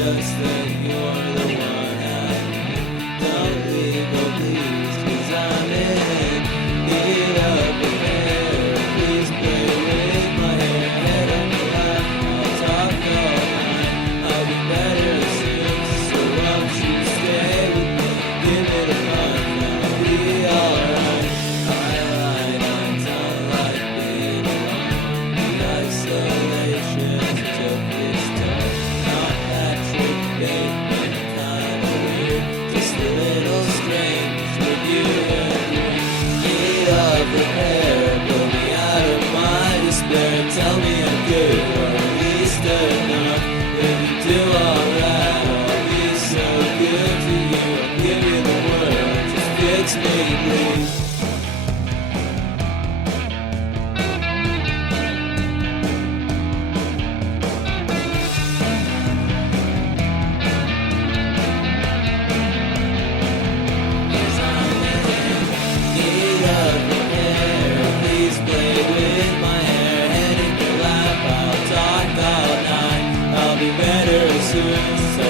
just that you're the one I need. Don't leave, oh please, 'cause I'm in need of repair. Please play with my hair, head on your lap, I'll talk all night. I'll be better soon, so won't you stay with me? Give it a month, I'll be alright. I lied, I don't like being alone. The isolation took its toll. Not Patrick Bateman, kinda weird, just a little strange with you and me. Need of repair, pull me out of my despair. Tell me I'm good, or at least enough. If you do alright, I'll be so good to you. I'll give you the world, just fix me, please. Better soon, so